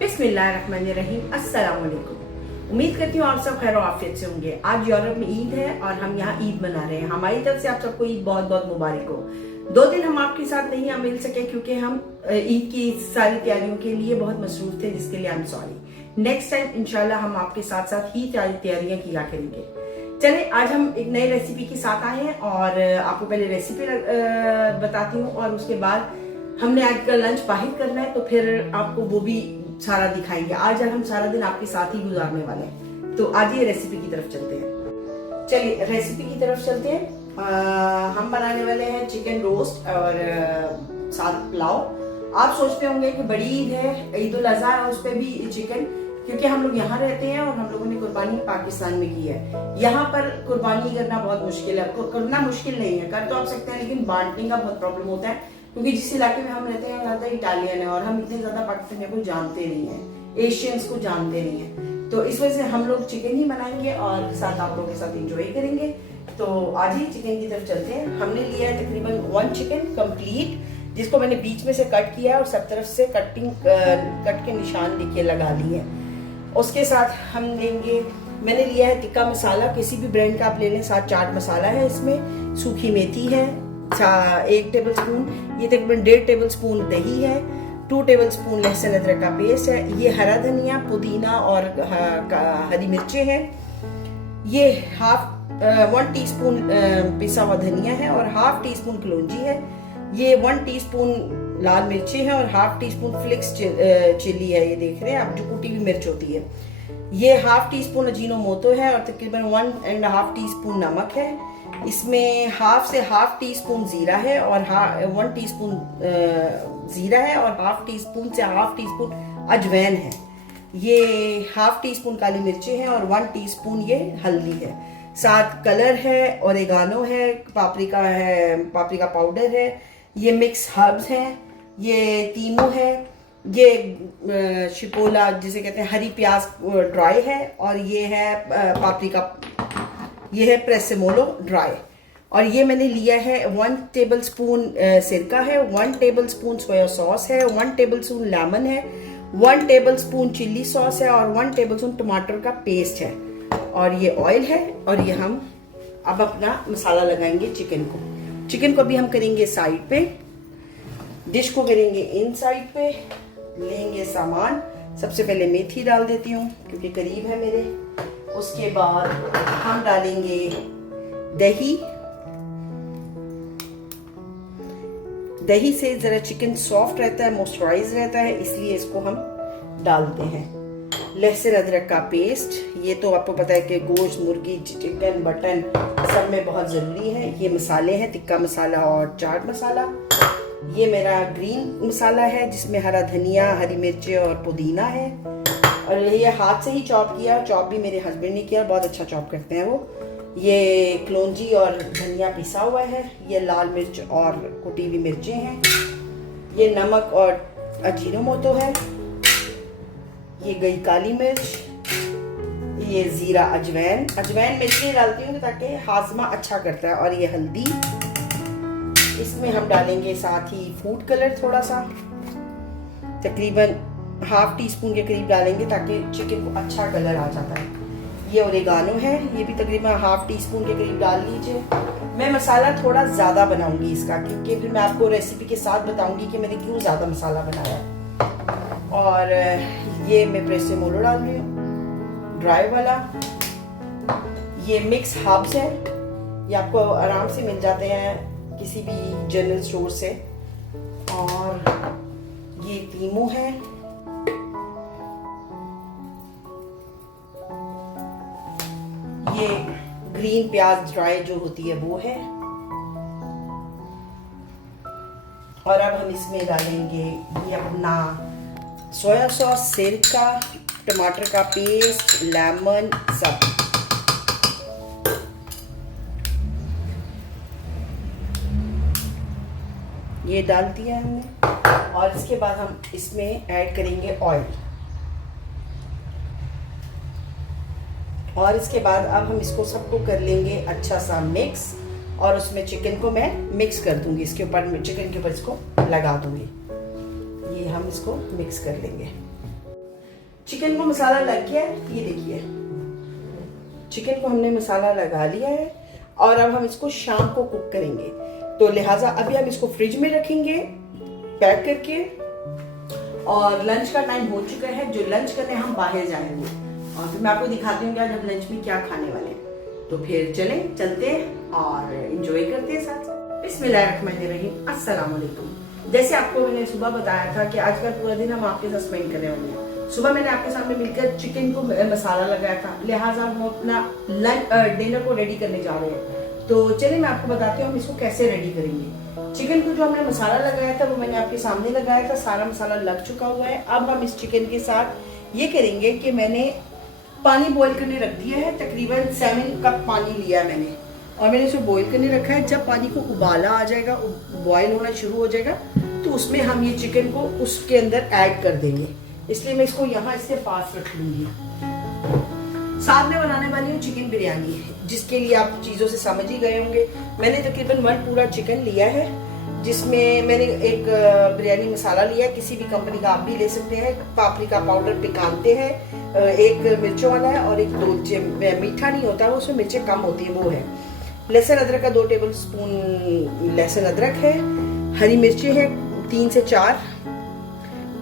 बिस्मिल्लाहिर्रहमानिर्रहीम। अस्सलाम वालेकुम। उम्मीद करती हूँ आप सब खैर आफियत से होंगे। आज यूरोप में ईद है और हम यहाँ ईद मना रहे हैं। हमारी तरफ से आप सबको ईद बहुत बहुत मुबारक हो। 2 दिन हम आपके साथ नहीं मिल सके क्योंकि हम ईद की सारी तैयारियों के लिए बहुत मसरूफ थे, जिसके लिए I am sorry. Next time इंशाल्लाह हम आपके साथ साथ ही सारी तैयारियां किया करेंगे। चले आज हम एक नई रेसिपी के साथ आए हैं और आपको पहले रेसिपी बताती हूँ और उसके बाद हमने आज का लंच बाहर करना है, तो फिर आपको वो भी सारा दिखाएंगे। आज हम सारा दिन आपके साथ ही गुजारने वाले हैं, तो आज ये रेसिपी की तरफ चलते हैं। चलिए रेसिपी की तरफ चलते हैं। हम बनाने वाले हैं चिकन रोस्ट और साथ पुलाव। आप सोचते होंगे कि बड़ी ईद है, ईद उल अज़हा है, उस पर भी चिकन, क्योंकि हम लोग यहाँ रहते हैं और हम लोगों ने कुर्बानी पाकिस्तान में की है। यहाँ पर कुर्बानी करना बहुत मुश्किल है। करना मुश्किल नहीं है, कर तो आप सकते हैं, लेकिन बांटने का बहुत प्रॉब्लम होता है, क्योंकि जिस इलाके में हम रहते हैं ज्यादा इटालियन है और हम इतने ज्यादा पाकिस्तानियों को जानते नहीं है, एशियंस को जानते नहीं है। तो इस वजह से हम लोग चिकन ही बनाएंगे और साथ आप लोगों के साथ एंजॉय करेंगे। तो आज ही चिकन की तरफ चलते हैं। हमने लिया है तकरीबन 1 चिकन कंप्लीट, जिसको मैंने बीच में से कट किया है और सब तरफ से कट के निशान लिखे लगा लिए। उसके साथ हम लेंगे, मैंने लिया है टिक्का मसाला, किसी भी ब्रांड का आप ले लें। साथ चाट मसाला है, इसमें सूखी मेथी है 1 टेबल स्पून, ये तकरीबन 1.5 टेबल स्पून दही है, 2 टेबल स्पून लहसुन अदरक का पेस्ट है, ये हरा धनिया, पुदीना और हरी मिर्चें हैं, ये 1 टीस्पून पिसा हुआ धनिया है और 1/2 टीस्पून कलौंजी है, ये 1 टीस्पून लाल मिर्ची है और 1/2 टीस्पून फ्लिक्स चिली है, ये देख रहे हैं आप, जो कुटी हुई मिर्च होती है। ये 1/2 टीस्पून अजीनोमोटो है और तकरीबन 1.5 टीस्पून नमक है। इसमें 1/2 टीस्पून जीरा है और 1 टीस्पून जीरा है और 1/2 टीस्पून से 1/2 टीस्पून अजवैन है। ये 1/2 टीस्पून काली मिर्ची है और 1 टीस्पून ये हल्दी है। साथ कलर है, ओरेगानो है, पापरिका है, पापरिका पाउडर है, ये मिक्स हर्ब्स हैं, ये तीमू है, ये शिपोला जिसे कहते हैं हरी प्याज ड्राई है, और ये है पापरिका, ये है प्रेसेमोलो ड्राई। और ये मैंने लिया है 1 टेबल स्पून सिरका है, 1 टेबल स्पून सोया सॉस है, 1 टेबल स्पून लेमन है, 1 टेबल स्पून चिल्ली सॉस है और 1 टेबल स्पून टमाटर का पेस्ट है, और ये ऑयल है। और ये हम अब अपना मसाला लगाएंगे चिकन को। चिकन को अभी हम करेंगे साइड पे, डिश को करेंगे इन साइड पे। लेंगे सामान, सबसे पहले मेथी डाल देती हूँ क्योंकि करीब है मेरे। उसके बाद हम डालेंगे दही। दही से जरा चिकन सॉफ्ट रहता है, मॉइस्चराइज रहता है, इसलिए इसको हम डालते हैं। लहसुन अदरक का पेस्ट, ये तो आपको पता है कि गोश्त, मुर्गी, चिकन, मटन सब में बहुत ज़रूरी है। ये मसाले हैं, टिक्का मसाला और चाट मसाला। ये मेरा ग्रीन मसाला है, जिसमें हरा धनिया, हरी मिर्चें और पुदीना है, और ये हाथ से ही चॉप किया। चॉप भी मेरे हस्बैंड ने किया, बहुत अच्छा चॉप करते हैं वो। ये कलौंजी और धनिया पिसा हुआ है, ये लाल मिर्च और कुटी हुई मिर्चें हैं, ये नमक और अजीनोमोटो है, ये गई काली मिर्च, ये जीरा, अजवैन मैं इसलिए डालती हूँ ताकि हाजमा अच्छा करता है, और ये हल्दी। इसमें हम डालेंगे साथ ही फूड कलर थोड़ा सा, तकरीबन 1/2 टीस्पून के करीब डालेंगे ताकि चिकन को अच्छा कलर आ जाता है। ये ओरेगानो है, ये भी तकरीबन 1/2 टीस्पून के करीब डाल लीजिए। मैं मसाला थोड़ा ज़्यादा बनाऊंगी इसका, क्योंकि फिर मैं आपको रेसिपी के साथ बताऊंगी कि मैंने क्यों ज़्यादा मसाला बनाया। और ये मैं प्रेसेमोलो डाल रही हूँ ड्राई वाला। ये मिक्स हर्ब्स है, ये आपको आराम से मिल जाते हैं किसी भी जनरल स्टोर से। और ये तीमू है, ये ग्रीन प्याज ड्राई जो होती है वो है। और अब हम इसमें डालेंगे ये अपना सोया सॉस, सिरका, टमाटर का पेस्ट, लेमन, सब। ये डाल दिया हमने, और इसके बाद हम इसमें ऐड करेंगे ऑयल। और इसके बाद अब हम इसको सबको कर लेंगे अच्छा सा मिक्स, और उसमें चिकन को मैं मिक्स कर दूंगी, इसके ऊपर चिकन के ऊपर इसको लगा दूंगी। ये हम इसको मिक्स कर लेंगे। चिकन को मसाला लग गया है, ये देखिए चिकन को हमने मसाला लगा लिया है और अब हम इसको शाम को कुक करेंगे। तो लिहाजा अभी हम इसको फ्रिज में रखेंगे पैक करके, और लंच का टाइम हो चुका है। जो लंच करने हम बाहर जाएंगे और फिर मैं आपको दिखाती हूँ आज हम लंच में क्या खाने वाले हैं। तो फिर चलते हैं और एंजॉय करते हैं साथ साथ। बिस्मिल्लाहिर्रहमानिर्रहीम, अस्सलाम वालेकुम। जैसे आपको मैंने सुबह बताया था कि आज का पूरा दिन हम आपके साथ स्पेंड करने वाले हैं। सुबह मैंने आपके सामने मिलकर चिकन को मसाला लगाया था, लिहाजा हम अपना डिनर को रेडी करने जा रहे हैं। तो चलिए मैं आपको बताती हूँ हम इसको कैसे रेडी करेंगे। चिकन को जो हमने मसाला लगाया था वो मैंने आपके सामने लगाया था, सारा मसाला लग चुका हुआ है। अब हम इस चिकन के साथ ये करेंगे कि मैंने पानी बॉईल करने रख दिया है, तकरीबन 7 कप पानी लिया मैंने, और मैंने इसे बॉईल करने रखा है। जब पानी को उबाला आ जाएगा, बॉईल होना शुरू हो जाएगा, तो उसमें हम ये चिकन को उसके अंदर ऐड कर देंगे। इसलिए मैं इसको यहाँ इससे पास रख लूंगी। साथ में बनाने वाली हूँ चिकन बिरयानी, जिसके लिए आप चीज़ों से समझ ही गए होंगे। मैंने तकरीबन 1 पूरा चिकन लिया है, जिसमें मैंने एक बिरयानी मसाला लिया, किसी भी कंपनी का आप भी ले सकते हैं। पापरिका पाउडर पिकानते हैं, एक मिर्चों वाला है और एक 2 मीठा नहीं होता, वो उसमें मिर्चें कम होती है, वो है। लहसुन अदरक का 2 टेबल स्पून लहसुन अदरक है। हरी मिर्ची है 3 से 4,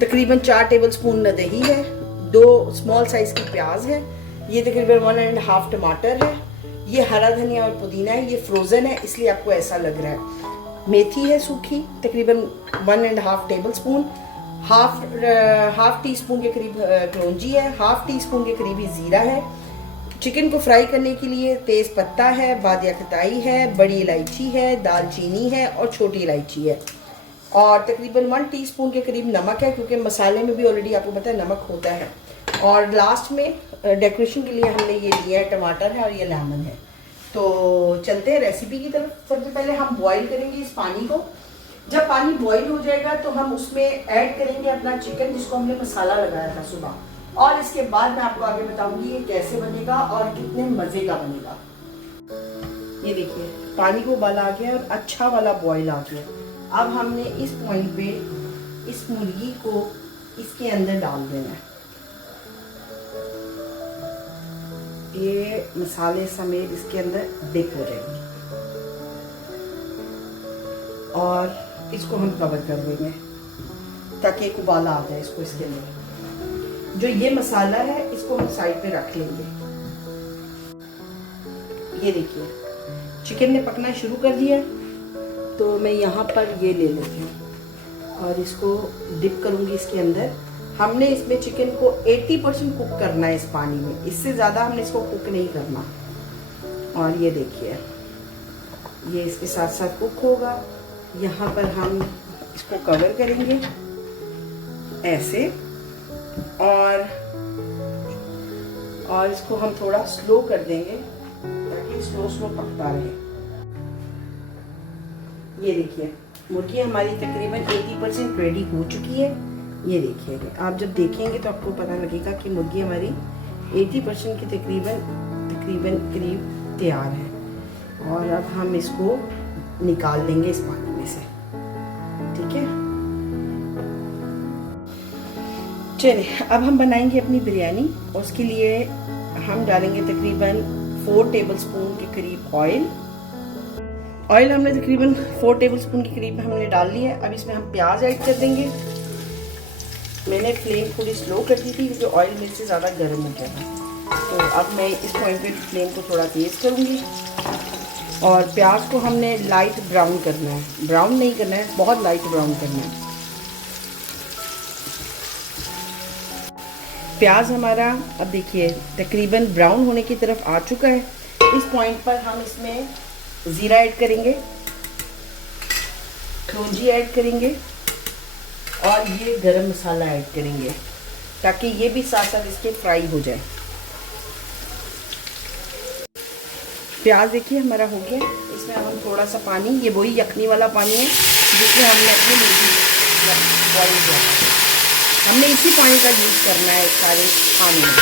तकरीबन 4 टेबल स्पून दही है। 2 स्मॉल साइज की प्याज है। ये तकरीबन 1.5 टमाटर है। ये हरा धनिया और पुदीना है, ये फ्रोजन है इसलिए आपको ऐसा लग रहा है। मेथी है सूखी, तकरीबन 1.5 table spoon. Half tea spoon के करीब कलौंजी है, हाफ टी स्पून के करीब ही जीरा है। चिकन को फ्राई करने के लिए तेज पत्ता है, बादिया खताई है, बड़ी इलायची है, दालचीनी है और छोटी इलायची है, और तकरीबन 1 टीस्पून के करीब नमक है, क्योंकि मसाले में भी ऑलरेडी आपको पता है नमक होता है। और लास्ट में डेकोरेशन के लिए हमने ये लिया है, टमाटर है और ये लेमन है। तो चलते हैं रेसिपी की तरफ। सबसे पहले हम बॉईल करेंगे इस पानी को। जब पानी बॉईल हो जाएगा तो हम उसमें ऐड करेंगे अपना चिकन, जिसको हमने मसाला लगाया था सुबह, और इसके बाद मैं आपको आगे बताऊंगी ये कैसे बनेगा और कितने मजे का बनेगा। ये देखिए पानी को उबाल आ गया और अच्छा वाला बॉईल आ गया। अब हमने इस पॉइंट पे इस मुर्गी को इसके अंदर डाल देना है। ये मसाले समेत इसके अंदर डिप हो जाएंगे और इसको हम कवर कर देंगे ताकि एक उबाला आ जाए इसको। इसके अंदर जो ये मसाला है इसको हम साइड पे रख लेंगे। ये देखिए चिकन ने पकना शुरू कर दिया, तो मैं यहाँ पर ये ले लेती हूँ और इसको डिप करूँगी इसके अंदर। हमने इसमें चिकन को 80% कुक करना है इस पानी में, इससे ज़्यादा हमने इसको कुक नहीं करना। और ये देखिए ये इसके साथ साथ कुक होगा। यहाँ पर हम इसको कवर करेंगे ऐसे, और इसको हम थोड़ा स्लो कर देंगे ताकि स्लो पकता रहे। ये देखिए मुर्गी हमारी तकरीबन 80% रेडी हो चुकी है। ये देखिए आप जब देखेंगे तो आपको पता लगेगा कि मुर्गी हमारी 80% की तकरीबन करीब तैयार है। और अब हम इसको निकाल देंगे इस पानी में से, ठीक है। चलिए अब हम बनाएंगे अपनी बिरयानी, और उसके लिए हम डालेंगे तकरीबन 4 टेबल स्पून के करीब ऑयल हमने तकरीबन 4 टेबल स्पून के करीब हमने डाल लिया है। अब इसमें हम प्याज ऐड कर देंगे। मैंने फ्लेम थोड़ी स्लो कर दी थी क्योंकि ऑयल मेरे से ज़्यादा गर्म हो गया था। तो अब मैं इस पॉइंट पे फ्लेम को थोड़ा तेज़ करूँगी, और प्याज को हमने लाइट ब्राउन करना है, ब्राउन नहीं करना है, बहुत लाइट ब्राउन करना है। प्याज हमारा अब देखिए तकरीबन ब्राउन होने की तरफ आ चुका है। इस पॉइंट पर हम इसमें ज़ीरा ऐड करेंगे, कलौंजी ऐड करेंगे और ये गरम मसाला ऐड करेंगे ताकि ये भी साथ साथ इसके फ्राई हो जाए। प्याज देखिए हमारा हो गया। इसमें हम थोड़ा सा पानी, ये वही यखनी वाला पानी है जिसमें हमने अपनी मुर्गी बॉईल किया था, हमने इसी पानी का यूज़ करना है सारे खाने में।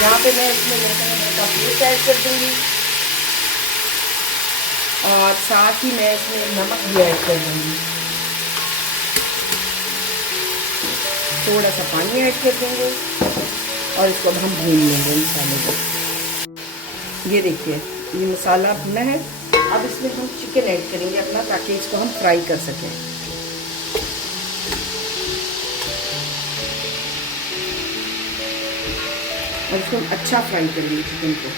यहाँ पे मैं इसमें लहसुन का पेस्ट ऐड कर दूँगी और साथ ही मैं इसमें नमक भी ऐड कर दूँगी। थोड़ा सा पानी ऐड कर देंगे और इसको अब हम भून लेंगे मसाले को। ये देखिए ये मसाला भुना है। अब इसमें हम चिकन ऐड करेंगे अपना, ताकि इसको हम फ्राई कर सकें। और इसको हम अच्छा फ्राई करेंगे चिकन को।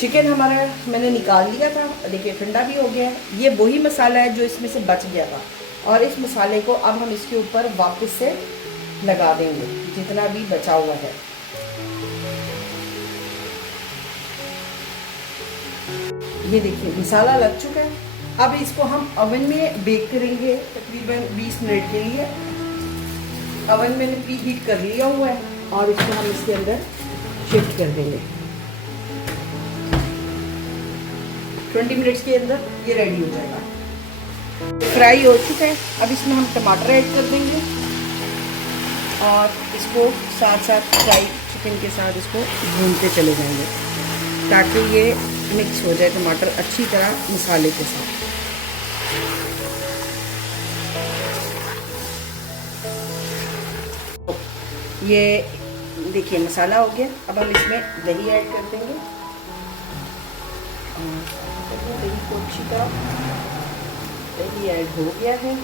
चिकन हमारा मैंने निकाल लिया था, देखिए ठंडा भी हो गया है। ये वही मसाला है जो इसमें से बच गया था, और इस मसाले को अब हम इसके ऊपर वापस से लगा देंगे जितना भी बचा हुआ है। ये देखिए मसाला लग चुका है। अब इसको हम ओवन में बेक करेंगे तकरीबन 20 मिनट के लिए। ओवन मैंने प्री हीट कर लिया हुआ है और इसको हम इसके अंदर शिफ्ट कर देंगे। 20 मिनट्स के अंदर ये रेडी हो जाएगा। फ्राई हो चुका है। अब इसमें हम टमाटर ऐड कर देंगे और इसको साथ साथ फ्राई चिकन के साथ इसको भूनते चले जाएंगे, ताकि ये मिक्स हो जाए टमाटर अच्छी तरह मसाले के साथ। ये देखिए मसाला हो गया। अब हम इसमें दही ऐड कर देंगे। दही को अच्छी तरह, दही ऐड हो गया है।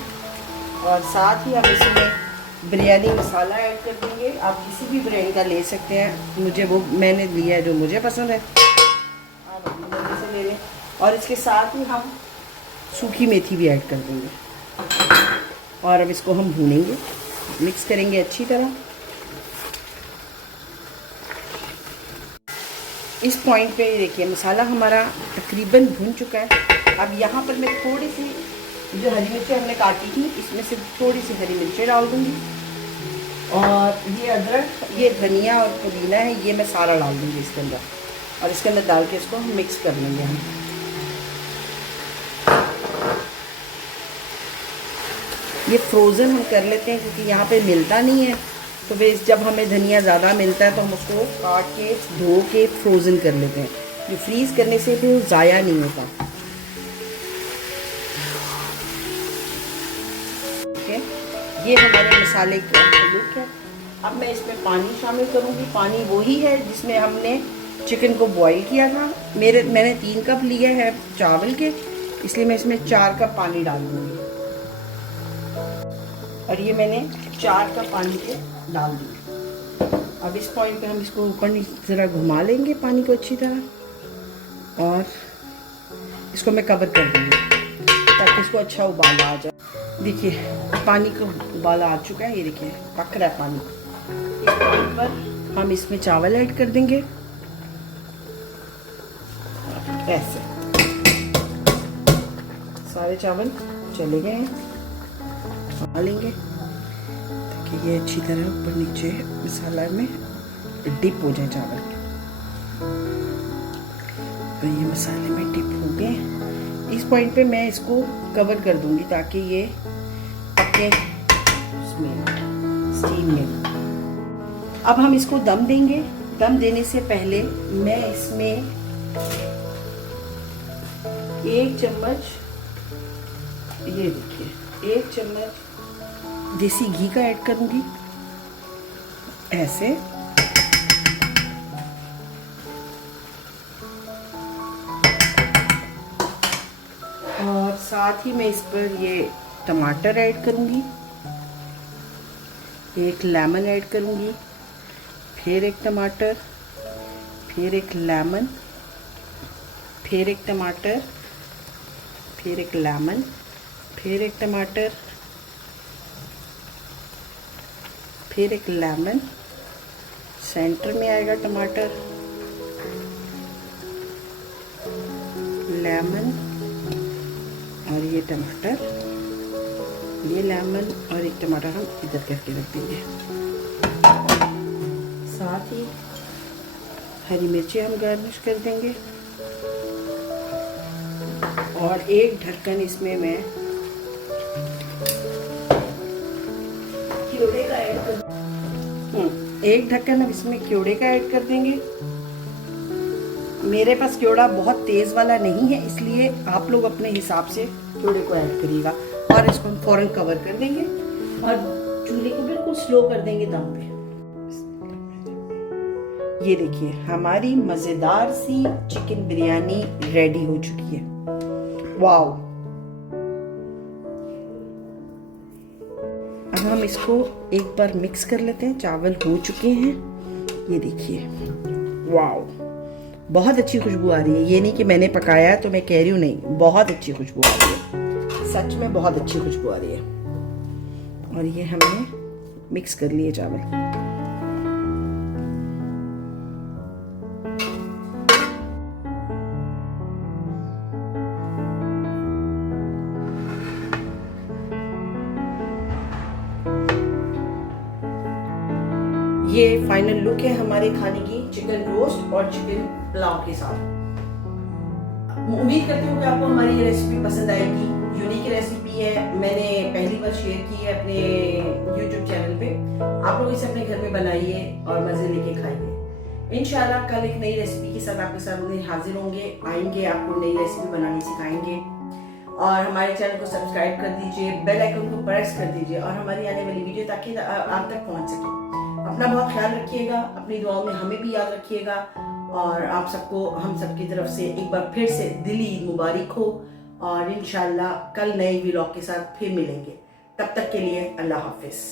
और साथ ही हम इसमें बिरयानी मसाला ऐड कर देंगे। आप किसी भी ब्रांड का ले सकते हैं, मुझे वो मैंने लिया है जो मुझे पसंद है, आप अपनी से ले लें। और इसके साथ ही हम सूखी मेथी भी ऐड कर देंगे। और अब इसको हम भूनेंगे, मिक्स करेंगे अच्छी तरह। इस पॉइंट पे देखिए मसाला हमारा तकरीबन भुन चुका है। अब यहाँ पर मैं थोड़ी सी जो हरी मिर्चें हमने काटी थी, इसमें से थोड़ी सी हरी मिर्चें डाल दूँगी। और ये अदरक, ये धनिया और पुदीना है, ये मैं सारा डाल दूँगी इसके अंदर। और इसके अंदर डाल के इसको मिक्स कर लेंगे हम। ये फ्रोज़न हम कर लेते हैं क्योंकि यहाँ पे मिलता नहीं है, तो वे जब हमें धनिया ज़्यादा मिलता है तो हम उसको काट के धो के फ्रोज़न कर लेते हैं, जो फ्रीज़ करने से भी ज़ाया नहीं होता। ठीक है, ये हमारे मसाले का लुक है। अब मैं इसमें पानी शामिल करूँगी। पानी वही है जिसमें हमने चिकन को बॉईल किया था। मैंने 3 कप लिए हैं चावल के, इसलिए मैं इसमें 4 कप पानी डाल दूँगी। और ये मैंने 4 कप पानी के डाल दी। अब इस पॉइंट पे हम इसको ऊपर नीचे ज़रा घुमा लेंगे पानी को अच्छी तरह, और इसको मैं कवर कर दूँगी ताकि इसको अच्छा उबाल आ जाए। देखिए पानी का उबाला आ चुका है, ये देखिए पक रहा है पानी। इस पॉइंट पर हम इसमें चावल ऐड कर देंगे ऐसे। सारे चावल चले गए हैं, डालेंगे ताकि ये अच्छी तरह ऊपर नीचे मसाला में डिप हो जाए चावल। तो ये मसाले में डिप हो गए। इस पॉइंट पे मैं इसको कवर कर दूंगी ताकि ये पके उसमें स्टीम में। अब हम इसको दम देंगे। दम देने से पहले मैं इसमें 1 चम्मच, ये देखिए 1 चम्मच देसी घी का ऐड करूंगी ऐसे। और साथ ही मैं इस पर ये टमाटर ऐड करूंगी, 1 लेमन ऐड करूंगी, फिर 1 टमाटर, फिर 1 लेमन, फिर 1 टमाटर, फिर 1 लेमन, फिर 1 टमाटर, फिर 1 लेमन, सेंटर में आएगा टमाटर, लेमन और ये टमाटर, ये लेमन और 1 टमाटर हम इधर करके रख देंगे। साथ ही हरी मिर्ची हम गार्निश कर देंगे। और 1 ढक्कन इसमें मैं क्योड़े का ऐड कर 1 ढक्कन अब इसमें क्योड़े का ऐड कर देंगे। मेरे पास क्योड़ा बहुत तेज़ वाला नहीं है, इसलिए आप लोग अपने हिसाब से क्योड़े को ऐड करिएगा। और इसको हम फ़ौरन कवर कर देंगे और चूल्हे को बिल्कुल स्लो कर देंगे दम पे। ये देखिए हमारी मज़ेदार सी चिकन बिरयानी रेडी हो चुकी है। वाओ! अब हम इसको एक बार मिक्स कर लेते हैं। चावल हो चुके हैं, ये देखिए। वाओ, बहुत अच्छी खुशबू आ रही है। ये नहीं कि मैंने पकाया है तो मैं कह रही हूँ, नहीं, बहुत अच्छी खुशबू आ रही है, सच में बहुत अच्छी खुशबू आ रही है। और ये हमने मिक्स कर लिए चावल। ये फाइनल लुक है हमारे खाने की, चिकन रोस्ट और चिकन पुलाव के साथ। उम्मीद करती हूँ कि आपको हमारी ये रेसिपी पसंद आएगी। यूनिक रेसिपी है, मैंने पहली बार शेयर की है अपने YouTube चैनल पे। आप लोग इसे अपने घर में बनाइए और मजे लेके खाइए। इंशाल्लाह कल एक नई रेसिपी के साथ आपके सामने हाजिर आएंगे, आपको नई रेसिपी बनानी सिखाएंगे। और हमारे चैनल को सब्सक्राइब कर दीजिए, बेल आइकन को प्रेस कर दीजिए और हमारी आने वाली वीडियो ताकि आप तक पहुंच सके। अपना बहुत ख्याल रखिएगा, अपनी दुआओं में हमें भी याद रखिएगा और आप सबको हम सबकी तरफ से एक बार फिर से दिली ईद मुबारक हो। और इंशाल्लाह कल नए व्लॉग के साथ फिर मिलेंगे। तब तक के लिए अल्लाह हाफिज।